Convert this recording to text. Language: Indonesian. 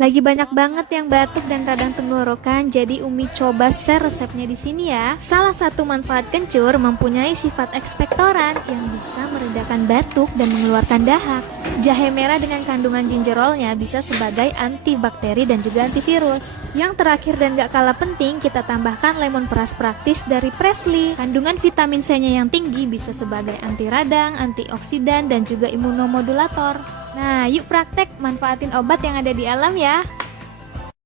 Lagi banyak banget yang batuk dan radang tenggorokan, jadi Umi coba share resepnya di sini ya. Salah satu manfaat kencur mempunyai sifat ekspektoran yang bisa meredakan batuk dan mengeluarkan dahak. Jahe merah dengan kandungan gingerolnya bisa sebagai antibakteri dan juga antivirus. Yang terakhir dan gak kalah penting, kita tambahkan lemon peras praktis dari Presley. Kandungan vitamin C-nya yang tinggi bisa sebagai anti radang, antioksidan, dan juga imunomodulator. Nah, yuk praktek manfaatin obat yang ada di alam ya.